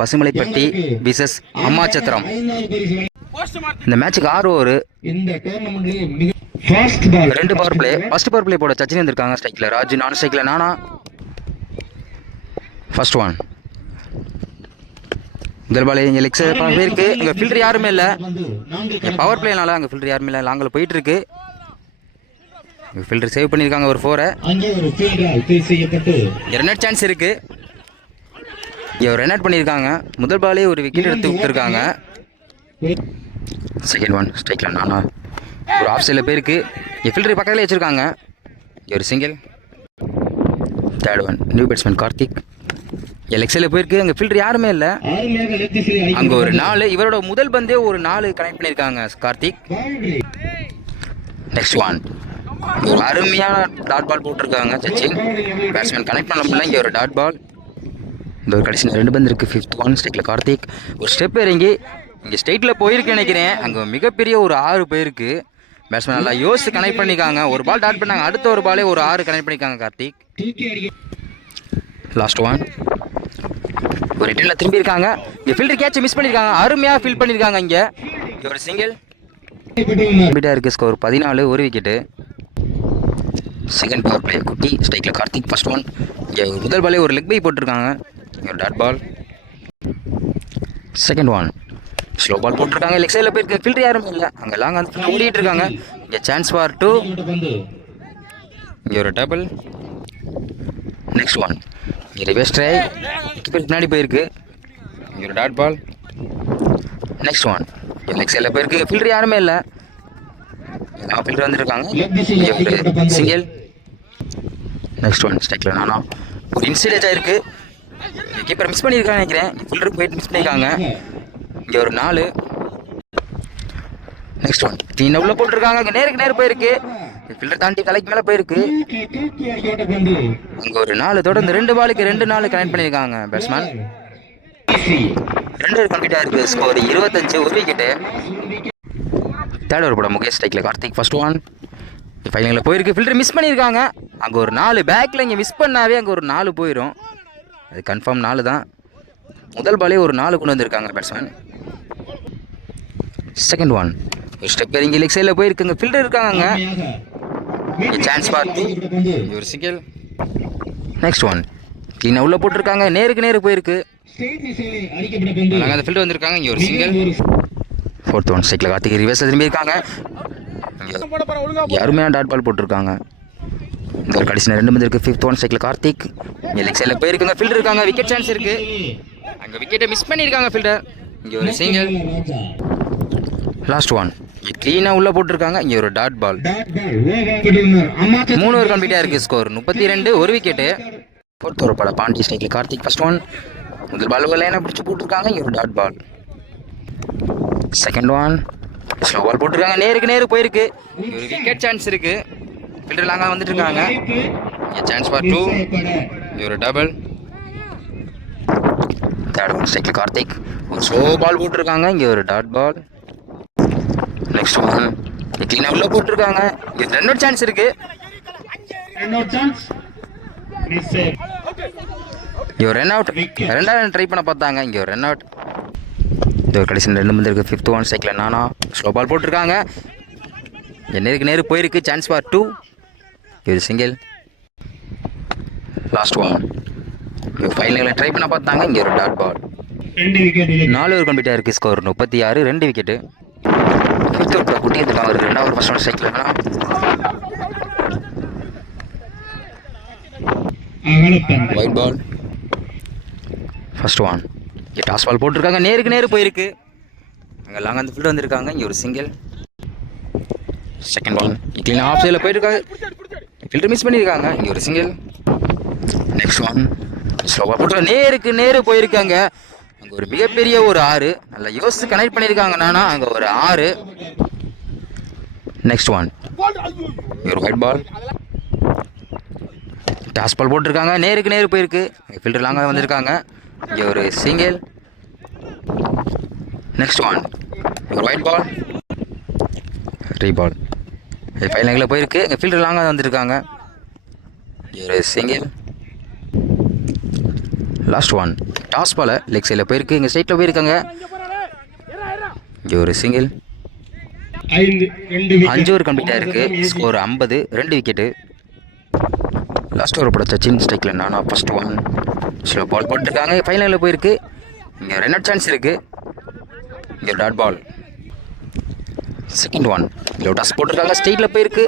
பசுமலைப்பட்டி versus Ammachatram. இந்த மேட்சுக்கு 6 over, 2 power play. First power play போட சச்சின் வந்திருக்காங்க. ஸ்ட்ரைக்கில் ராஜு, நான் ஸ்ட்ரைக்கில் நானா. First one. முதல் பால் இங்கே லெக்ஸ் போயிருக்கு. இங்கே ஃபில்டர் யாருமே இல்லை. பவர் பிளேனால அங்கே ஃபில்டர் யாருமே இல்லை. லாங்கில் போயிட்டு இருக்கு. ஃபில்டர் சேவ் பண்ணியிருக்காங்க ஒரு 4. ரன் அவுட் சான்ஸ் இருக்கு. இங்கே ஒரு ரன் அவுட் பண்ணியிருக்காங்க. முதல் பாலே ஒரு விக்கெட் எடுத்து கொடுத்துருக்காங்க. Second one. ஸ்ட்ரைக்கில் நானா. ஒரு ஆஃப் சைடில் போயிருக்கு. இங்கே ஃபில்டர் பக்கத்தில் வச்சுருக்காங்க. இங்கே ஒரு single. Third one. New batsman Karthik. Leg சைடில் போயிருக்கு. அங்கே ஃபில்டர் யாருமே இல்லை. அங்கே ஒரு 4. இவரோட முதல் பந்தே ஒரு 4 கனெக்ட் பண்ணியிருக்காங்க கார்த்திக். Next one. ஒரு அருமையான டாட் பால் போட்டிருக்காங்க சச்சின். பேட்ஸ்மேன் கனெக்ட் பண்ண முடியல. இங்கே ஒரு டாட் பால். இந்த ஒரு கடைசி 2 பந்து இருக்குது. 5th one. ஸ்ட்ரைக்கில் கார்த்திக். ஒரு ஸ்டெப் இறங்கி இங்கே ஸ்ட்ரைட்டில் போயிருக்கு நினைக்கிறேன். அங்கே மிகப்பெரிய ஒரு 6 போயிருக்கு. பேட்ஸ்மேன் நல்லா யோசிச்சு கனெக்ட் பண்ணிக்காங்க. ஒரு பால் டாட் பண்ணாங்க. அடுத்த ஒரு பாலே ஒரு 6 கனெக்ட் பண்ணிக்காங்க கார்த்திக். Last one. ஒரு ரிட்டர்னில் திரும்பி இருக்காங்க. இங்கே ஃபில்டர் கேட்ச் மிஸ் பண்ணியிருக்காங்க. அருமையாக ஃபீல் பண்ணியிருக்காங்க. இங்கே ஒரு சிங்கிள் இருக்குது. Score 14, 1 wicket. Second power play குட்டி. ஸ்ட்ரைக்கில் கார்த்திக். First one. இங்கே முதல் பாலே ஒரு லெக் பை போட்டிருக்காங்க. இங்கே ஒரு dot ball. Second one. Slow ball போட்டிருக்காங்க. லெக் சைடில் போயிருக்கு. ஃபில்டர் யாரும் இல்லை. அங்கே லாங் அந்த ஃபில்டர் ஓடிட்டு இருக்காங்க. இங்கே சான்ஸ் ஃபார் 2. இங்கே ஒரு டபுள். Next one. இங்கே ரிவர்ஸ் ட்ரை. கீப்பர் பின்னாடி போயிருக்கு. இங்கே ஒரு டாட் பால். Next one. இங்கே லெக் சைடில் போயிருக்கு. ஃபில்டர் யாருமே இல்லை. எல்லாம் ஃபில்டர் வந்துருக்காங்க. இங்கே ஒரு சிங்கிள். Next one. ஸ்ட்ரைக்கில் நானா. ஒரு இன்சிடென்ட் ஆயிருக்கு. கீப்பர் மிஸ் பண்ணியிருக்காங்க நினைக்கிறேன். ஃபில்டருக்கு போயிட்டு மிஸ் பண்ணியிருக்காங்க. இங்கே ஒரு 4. Next one. டீன் உள்ள போட்டிருக்காங்க. அங்கே நேருக்கு நேர் போயிருக்கு. ஃபில்டர் தாண்டி தலைக்கு மேலே போயிருக்கு. அங்கே ஒரு 4. தொடர்ந்து 2 பாலுக்கு 2 4 கனெக்ட் பண்ணியிருக்காங்க பேட்ஸ்மேன். 2 கம்ப்ளீட்டாக இருக்குது. Score 25, 1 wicket. தேர்ட் ஓவர் போட முகேஷ். ஸ்ட்ரைக்கில் கார்த்திக். First one. ஃபைனலில் போயிருக்கு. ஃபில்டர் மிஸ் பண்ணியிருக்காங்க. அங்கே ஒரு 4 பேக்கில் இங்கே மிஸ் பண்ணாவே அங்கே ஒரு 4 போயிடும். அது கன்ஃபார்ம் 4 தான். முதல் பாலே ஒரு 4 கொண்டு வந்திருக்காங்க பேட்ஸ்மேன். Second one. ஒரு ஸ்டெப் இறங்கி லெக் சைடில் போயிருக்குங்க. ஃபில்டர் இருக்காங்க. சான்ஸ் பார்த்து ஒரு சிங்கிள். Next one. க்ளீனாக உள்ளே போட்டிருக்காங்க. நேருக்கு நேரு போயிருக்கு. அந்த ஃபில்டர் வந்திருக்காங்க. இங்கே ஒரு சிங்கிள். Fourth one. ஸ்ட்ரைக்கில் கார்த்திக் ரிவர்ஸில் திரும்பி இருக்காங்க. அருமையான டாட் பால் போட்டிருக்காங்க. இந்த ஒரு கடைசி 2 பந்து இருக்குது. 5th one. ஸ்ட்ரைக்கில் கார்த்திக். இங்கே லெக் சைடில் போயிருக்குங்க. ஃபில்டர் இருக்காங்க. விக்கெட் சான்ஸ் இருக்குது. அங்கே விக்கெட்டை மிஸ் பண்ணியிருக்காங்க ஃபில்டர். இங்கே ஒரு சிங்கிள். Last one. இங்கே க்ளீனாக உள்ளே போட்டிருக்காங்க. இங்கே ஒரு டாட் பால். 3 ஓவர் கம்ப்ளீட்டாக இருக்குது. Score 32, 1 wicket. 4th ஓவர் பட பாண்டி. ஸ்ட்ரைக்கில் கார்த்திக். First one. முதல் பால் லைனாக பிடிச்சி போட்டிருக்காங்க. இங்கே ஒரு dot ball. Second one. Slow ball போட்டிருக்காங்க. நேருக்கு நேரு போயிருக்கு. ஒரு விக்கெட் சான்ஸ் இருக்குது. ஃபில்டர் லாங்காக வந்துட்டு இருக்காங்க. இங்கே சான்ஸ் ஃபார் 2. இங்கே ஒரு டபுள். Third one. ஸ்ட்ரைக்கில் கார்த்திக். ஒரு ஸ்லோ பால் போட்டிருக்காங்க. இங்கே ஒரு டாட் பால். Next one. க்ளீனாக உள்ள போட்டிருக்காங்க. இங்கே ரன் அவுட் சான்ஸ் இருக்கு. இங்கே ஒரு ரன் அவுட். 2வது ரன் ட்ரை பண்ண பார்த்தாங்க. இங்கே ஒரு ரன் அவுட். இந்த ஒரு கடைசி 2 பந்து இருக்குது. 5th one. ஸ்ட்ரைக்கில் நானா. ஸ்லோ பால் போட்டிருக்காங்க. இங்கே நேருக்கு நேரு போயிருக்கு. Chance for 2. இது சிங்கிள். Last one. ஃபைனலில் ட்ரை பண்ண பார்த்தாங்க. இங்கே ஒரு டாட் பால். 4 ஓவர் கம்ப்ளீட்டாக இருக்குது. Score 36, 2 wicket. 5th ஓவர் குட்டி இருக்காங்க. ஒரு 2வது ஃபர்ஸ்ட் ஒன். ஸ்ட்ரைக்கில் ஒயிட் பால். First one. இங்கே டாஸ் பால் போட்டிருக்காங்க. நேருக்கு நேரு போயிருக்கு. அங்கே லாங் அந்த ஃபீல்டு வந்திருக்காங்க. இங்கே ஒரு சிங்கிள். Second ball. க்ளீனாக ஆஃப் சைடில் போயிருக்காங்க. ஃபில்டர் மிஸ் பண்ணியிருக்காங்க. இங்கே ஒரு சிங்கிள். Next one. ஸ்லோவாக போட்டு நேருக்கு நேரு போயிருக்காங்க. அங்கே ஒரு மிகப்பெரிய ஒரு 6. நல்லா யோசிச்சு கனெக்ட் பண்ணியிருக்காங்க. நானா அங்கே ஒரு 6. Next one. ஒரு ஒயிட் பால். டாஸ் பால் போட்டிருக்காங்க. நேருக்கு நேரு போயிருக்கு. ஃபில்டர் லாங்காக வந்திருக்காங்க. இங்கே ஒரு சிங்கிள். Next one. ஒரு ஒயிட் பால். ரீபால். ஃபைனலில் போயிருக்கு. இங்கே ஃபீல்டர் லாங்காக வந்திருக்காங்க. இங்கே ஒரு single. Last one. Toss ball leg சைடில் போயிருக்கு, இங்கே ஸ்ட்ரைட்டில் போயிருக்காங்க. இங்கே ஒரு சிங்கிள். 5 ஓவர் கம்ப்ளீட் ஆயிருக்கு. Score 50, 2 wicket. லாஸ்ட் ஓவர் போட சச்சின் ஸ்ட்ரைக்கில் நானா ஃபர்ஸ்ட் ஒன். ஸ்லோ பால் போட்டிருக்காங்க, ஃபைனலில் போயிருக்கு. இங்கே ரன் அவுட் சான்ஸ் இருக்குது. இங்கே டாட் பால். Second one. இங்கே டாஸ் போட்டிருக்காங்க, ஸ்ட்ரைட்டில் போயிருக்கு.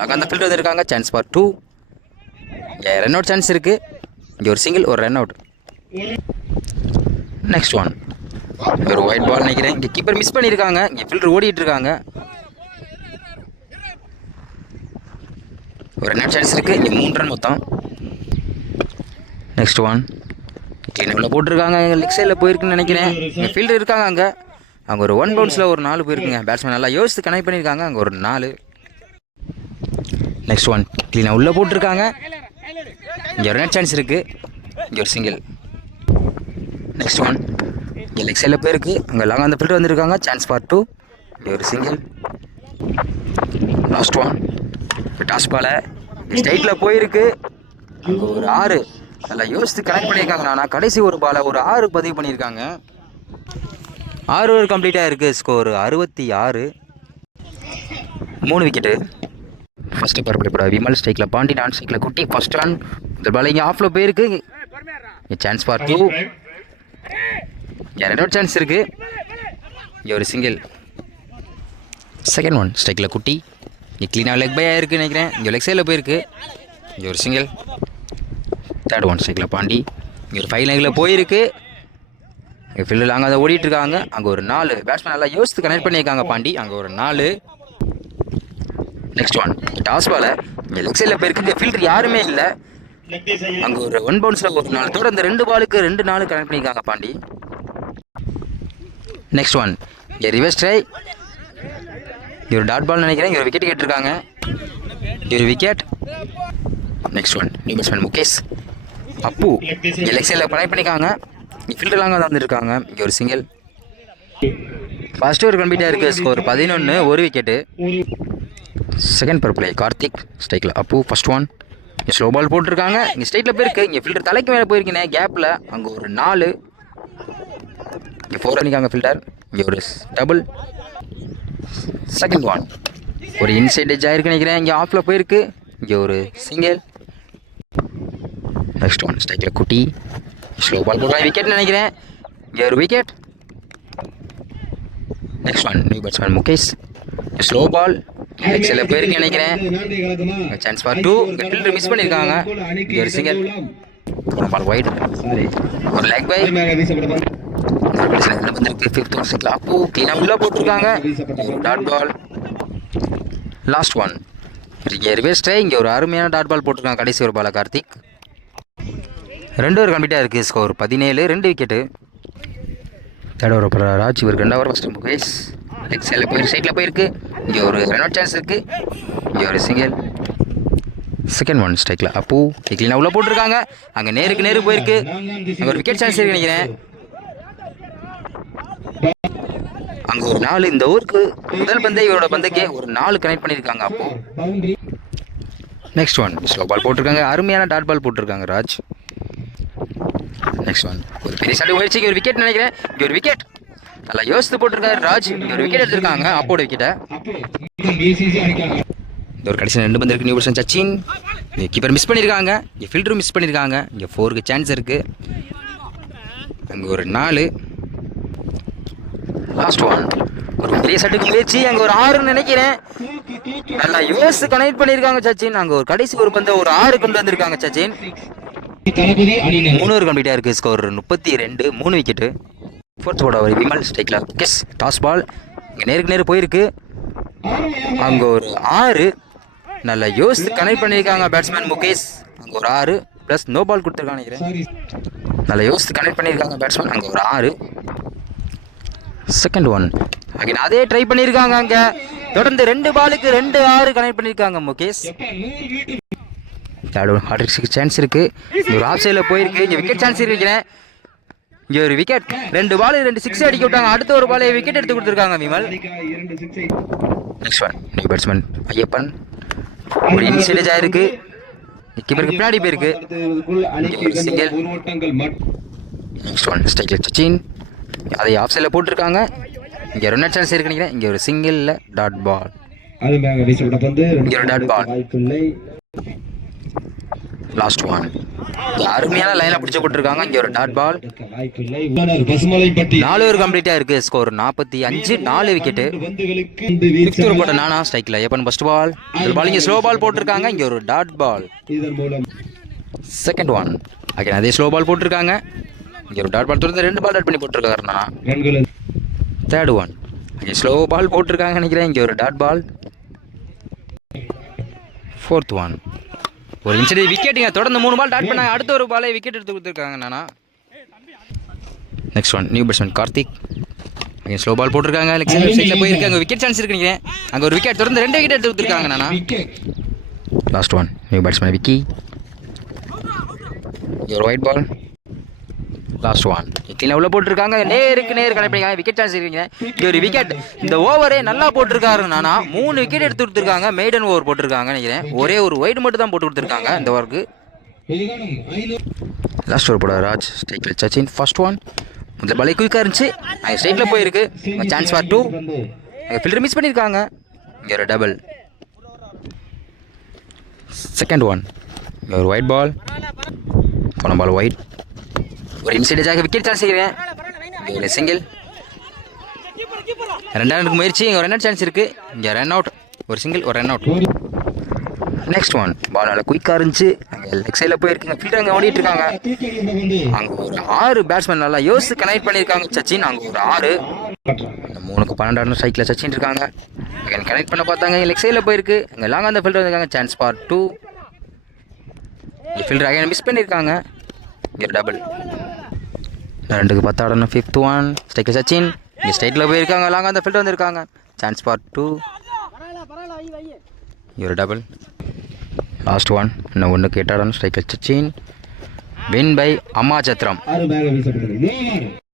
அங்கே அந்த ஃபீல்டு வந்துருக்காங்க. Chance for 2. இங்கே ரன் அவுட் சான்ஸ் இருக்குது. இங்கே ஒரு சிங்கிள், ஒரு ரன் அவுட். Next one. ஒரு ஒயிட் பால் நினைக்கிறேன். இங்கே கீப்பர் மிஸ் பண்ணியிருக்காங்க. இங்கே ஃபீல்டர் ஓடிட்டு இருக்காங்க. ஒரு ரன் சான்ஸ் இருக்குது. இங்கே 3 ரன் மொத்தம். Next one. கிளீனில் போட்டிருக்காங்க. எங்கள் லெக் சைடில் போயிருக்குன்னு நினைக்கிறேன். இங்கே ஃபீல்டர் இருக்காங்க. அங்கே ஒரு 1 பவுன்ஸில் ஒரு 4 போயிருக்குங்க. பேட்ஸ்மேன் நல்லா யோசித்து கனெக்ட் பண்ணியிருக்காங்க. அங்கே ஒரு 4. Next one. கிளீனாக உள்ளே போட்டிருக்காங்க. இங்கே ஒரு ரன் சான்ஸ் இருக்குது. இங்கே ஒரு சிங்கிள். Next one. இங்கே லெக் சைடில் போயிருக்கு. அங்கே லாங் அந்த ஃபீல்டர் வந்துருக்காங்க. Chance for 2. இங்கே ஒரு single. Last one. Toss ball ஸ்ட்ரைட்டில் போயிருக்கு. அங்கே ஒரு 6 நல்லா யோசித்து கனெக்ட் பண்ணியிருக்காங்க. நான் கடைசி ஒரு பாலை ஒரு 6 பதிவு பண்ணியிருக்காங்க. 6 ஓவர் கம்ப்ளீட்டாக இருக்குது. Score 66, 3 wicket. ஃபஸ்ட்டு பரப்படி போட விமல் ஸ்ட்ரைக்கில் பாண்டி, நான் ஸ்ட்ரைக்கில் குட்டி. First run. இந்த பால் இங்கே ஆஃபில் போயிருக்கு. Chance for 2. Run out chance இருக்குது. இங்கே ஒரு சிங்கிள். Second one. ஸ்ட்ரைக்கில் குட்டி. இங்கே க்ளீனாக லெக் பை ஆகிருக்கு நினைக்கிறேன். இங்கே லெக் சைடில் போயிருக்கு. இங்கே ஒரு சிங்கிள். Third one. ஸ்ட்ரைக்கில் பாண்டி. இங்கே ஒரு 5 லெக்கில் போயிருக்கு. இங்கே ஃபீல்டில் அங்கே அதை ஓடிட்டுருக்காங்க. அங்கே ஒரு 4. பேட்ஸ்மேன் நல்லா யோசித்து கனெக்ட் பண்ணியிருக்காங்க பாண்டி. அங்கே ஒரு 4. Next one. டாஸ் பால் இங்கே லெக் சைடில் போயிருக்கு. இங்கே ஃபீல்டர் யாருமே இல்லை. அங்கே ஒரு 1 பவுன்ஸில் ஒரு 4 தொடர்ந்து 2 பாலுக்கு 2 4 கனெக்ட் பண்ணியிருக்காங்க பாண்டி. Next one. இங்கே ரிவர்ஸ் ட்ரை. இங்கே ஒரு டாட் பால் நினைக்கிறேன். இங்கே ஒரு விக்கெட் கேட்டிருக்காங்க. இங்கே ஒரு wicket. Next one. New batsman Mukesh. Appu இங்கே லெக் சைடில் கனெக்ட் பண்ணியிருக்காங்க. இங்கே ஃபீல்டர்லாங்க தான் வந்துருக்காங்க. இங்கே ஒரு சிங்கிள். ஃபர்ஸ்ட் ஓவர் கம்ப்ளீட்டாக இருக்குது. Score 11, 1 wicket. Second power play Karthik ஸ்ட்ரைக்கில் அப்பு. First one. இங்கே ஸ்லோ பால் போட்டிருக்காங்க. இங்கே ஸ்ட்ரைட்டில் போயிருக்கு. இங்கே ஃபீல்டர் தலைக்கு மேலே போயிருக்கேனே கேப்பில். அங்கே ஒரு 4. இங்கே 4 பண்ணிக்காங்க ஃபீல்டர். இங்கே ஒரு டபுள். Second one. ஒரு இன்சைட் எட்ஜ் ஆகிருக்கு நினைக்கிறேன். இங்கே ஆஃபில் போயிருக்கு. இங்கே ஒரு சிங்கிள். Next one. ஸ்ட்ரைக்கில் குட்டி. ஸ்லோ பால் போடுறாங்க. விக்கெட் நினைக்கிறேன். இங்கே ஒரு wicket. Next one. New batsman Mukesh. Slow ball சில பேருக்கு நினைக்கிறேன். Chance for 2. ஃபீல்டர் மிஸ் பண்ணியிருக்காங்க. இங்கே ஒரு சிங்கிள். Ball wide. ஒரு லெக் பை. வந்துருக்கு. 5th ஓவர் செட்டில் அப்பு கிளீனாக உள்ளே போட்டிருக்காங்க. Dot ball. Last one. இங்கே ரிவர்ஸ் ட்ரை. இங்கே ஒரு அருமையான டாட் பால் போட்டிருக்காங்க. கடைசி ஒரு பாலை கார்த்திக். 2 ஓவர் கம்ப்ளீட்டாக இருக்குது. Score 17, 2 wicket. தேர்ட் ஓவர் போகிற ராஜ். இவருக்கு 2 ஓவர் ஃபஸ்ட்டு முகேஷ். லெக் சைடில் போயிருக்கு. சைடில் போயிருக்கு. இங்கே ஒரு ரன் அவுட் சான்ஸ் இருக்குது. இங்கே ஒரு சிங்கிள். Second one. ஸ்ட்ரைக்கில் அப்பு கிளீனாக உள்ளே போட்டிருக்காங்க. அங்கே நேருக்கு போயிருக்கு. அங்கே ஒரு விக்கெட் சான்ஸ் இருக்கு நினைக்கிறேன். அங்கே ஒரு 4. இந்த ஓவருக்கு முதல் பந்தை இவரோட பந்துக்கே ஒரு 4 கனெக்ட் பண்ணியிருக்காங்க. அப்போ நெக்ஸ்ட் ஒன். ஸ்லோ பால் போட்டிருக்காங்க. அருமையான டாட் பால் போட்டிருக்காங்க ராஜ். Next one. ஒரு பெரிய சாட்டு முயற்சி. இங்கே ஒரு விக்கெட் நினைக்கிறேன். இங்கே ஒரு விக்கெட். நல்லா யோசித்து போட்டிருக்காரு ராஜ். இங்கே ஒரு விக்கெட் எடுத்திருக்காங்க. அப்போட விக்கெட்டை. இந்த ஒரு கடைசி 2 பந்து இருக்குது. New batsman Sachin. இங்கே கீப்பர் மிஸ் பண்ணியிருக்காங்க. இங்கே ஃபீல்டரும் மிஸ் பண்ணியிருக்காங்க. இங்கே 4க்கு சான்ஸ் இருக்குது. அங்கே ஒரு 4. Last one. ஒரு பெரிய சட்டுக்கு முயற்சி. அங்கே ஒரு 6 நினைக்கிறேன். நல்லா யோசித்து கனெக்ட் பண்ணியிருக்காங்க சச்சின். அங்கே ஒரு கடைசி ஒரு பந்தை ஒரு 6 கொண்டு வந்திருக்காங்க சச்சின். 3 ஓவர் கம்ப்ளீட்டாக இருக்குது. Score 32, 3 wicket. ஃபோர்த் போட ஒரு விமல் ஸ்ட்ரைக்கில் கெஸ். டாஸ் பால் இங்கே நேருக்கு போயிருக்கு. அங்கே ஒரு 6 நல்லா யோசித்து கனெக்ட் பண்ணியிருக்காங்க பேட்ஸ்மேன் முகேஷ். அங்கே ஒரு 6 ப்ளஸ் நோ பால் கொடுத்துருக்காங்க நினைக்கிறேன். நல்லா யோசித்து கனெக்ட் பண்ணியிருக்காங்க பேட்ஸ்மேன். அங்கே ஒரு 6. Second one. அங்கே அதே ட்ரை பண்ணியிருக்காங்க. அங்கே தொடர்ந்து 2 பாலுக்கு 2 6 கனெக்ட் பண்ணியிருக்காங்க முகேஷ். ஹார்ட்ரிக்ஸுக்கு சான்ஸ் இருக்குது. இங்கே ஒரு ஆஃப் சைடில் போயிருக்கு. இங்கே விக்கெட் சான்ஸ் இருக்கிறேன். இங்கே ஒரு விக்கெட். 2 பால் 2 6 அடிக்க விட்டாங்க. அடுத்த ஒரு பாலை விக்கெட் எடுத்து கொடுத்துருக்காங்க Vimal. Next one. New batsman Ayyappan. ஒரு இன்சைடேஜ் ஆயிருக்கு. கீப்பருக்கு பின்னாடி போயிருக்கு. சிங்கிள். நெக்ஸ்ட் ஒன் ஸ்ட்ரைக்கில் சச்சின். அதை ஆஃப் சைடில் போட்டிருக்காங்க. இங்கே ரன் சான்ஸ் இருக்கு நினைக்கிறேன். இங்கே ஒரு சிங்கிளில் டாட் பால். இங்கே ஒரு டாட் பால். Last one. அருமையான லைனாக பிடிச்சி போட்டிருக்காங்க. இங்கே ஒரு டாட் பால். 4 ஓவர் கம்ப்ளீட்டாக இருக்குது. Score 45, 4 wicket. 6th ஓவர் போட்ட நானா ஸ்ட்ரைக்கில் ஏப்பன் ஃபர்ஸ்ட் பால். இந்த பால் இங்கே ஸ்லோ பால் போட்டிருக்காங்க. இங்கே ஒரு dot ball. Second one. Again அதே ஸ்லோ பால் போட்டிருக்காங்க. இங்கே ஒரு டாட் பால் தொடர்ந்து 2 பால் டாட் பண்ணி போட்டிருக்காருண்ணா. Third one. இங்கே ஸ்லோ பால் போட்டிருக்காங்க நினைக்கிறேன். இங்கே ஒரு டாட் பால். Fourth one. ஒரு இன்சிடென்ட் விக்கெட்டுங்க. தொடர்ந்து 3 பால் டாட் பண்ணாங்க. அடுத்த ஒரு பாலை விக்கெட் எடுத்து கொடுத்துருக்காங்க நானா. Next one new batsman Karthik. அங்கே ஸ்லோ பால் போட்டிருக்காங்க. லெக் சைடில் போயிருக்கு. அங்கே விக்கெட் சான்ஸ் இருக்கு நினைக்கிறேன். அங்கே ஒரு விக்கெட் தொடர்ந்து 2 விக்கெட் எடுத்து கொடுத்துருக்காங்க நானா. Last one new batsman Vicky. ஒரு ஒயிட் பால். Last one. கிளீனாக உள்ள போட்டிருக்காங்க. நேருக்கு கனெக்ட் பண்ணிக்காங்க. விக்கெட் சான்ஸ் இருக்கீங்க. இங்கே ஒரு விக்கெட். இந்த ஓவரே நல்லா போட்டிருக்காரு நானா. 3 விக்கெட் எடுத்து கொடுத்துருக்காங்க. மெய்டன் ஓவர் போட்டிருக்காங்க நினைக்கிறேன். ஒரே ஒரு ஒயிட் மட்டும் தான் போட்டு கொடுத்துருக்காங்க இந்த ஓவருக்கு. லாஸ்ட் ஓவர் போட ராஜ். ஸ்ட்ரைக்கில் சச்சின். First one. இந்த பாலை குயிக்காக இருந்துச்சு. அங்கே ஸ்ட்ரைட்டில் போயிருக்கு. Chance for 2. அங்கே ஃபில்டர் மிஸ் பண்ணியிருக்காங்க. இங்கே ஒரு டபுள். Second one. இங்கே ஒரு ஒயிட் பால். போன பால் ஒயிட். ஒரு இன்சைடேஜாக விக்கெட் சான்ஸ் செய்கிறேன். இங்கே சிங்கிள். 2 ரன்னுக்கு முயற்சி. இங்கே ரன் அவுட் சான்ஸ் இருக்குது. இங்கே ரன் அவுட். ஒரு சிங்கிள், ஒரு run out. Next one. Ball நல்லா குயிக்காக இருந்துச்சு. அங்கே லெக் சைடில் போயிருக்குங்க. ஃபீல்டர் அங்கே ஓடிட்டு இருக்காங்க. அங்கே ஒரு 6 பேட்ஸ்மேன் நல்லா யோசிச்சு கனெக்ட் பண்ணியிருக்காங்க சச்சின். அங்கே ஒரு 6. இந்த 3க்கு 12 ரன் ஸ்ட்ரைக்கில் சச்சின் இருக்காங்க. அங்கே கனெக்ட் பண்ண பார்த்தாங்க. லெக் சைடில் போயிருக்கு. அங்கே லாங் அந்த ஃபீல்டர் வந்திருக்காங்க. Chance for 2. ஃபீல்டர் அங்கே மிஸ் பண்ணியிருக்காங்க. இங்கே டபுள். 2க்கு 10 ஆடணும். 5th one. ஸ்ட்ரைக்கில் சச்சின். இங்கே ஸ்ட்ரைட்டில் போயிருக்காங்க. லாங் அந்த ஃபீல்டர் வந்திருக்காங்க. Chance for 2. இங்கே ஒரு டபுள். Last one. இன்னும் 1க்கு 8 ஆடணும். ஸ்ட்ரைக்கில் சச்சின். வின் பை அம்மா சத்திரம்.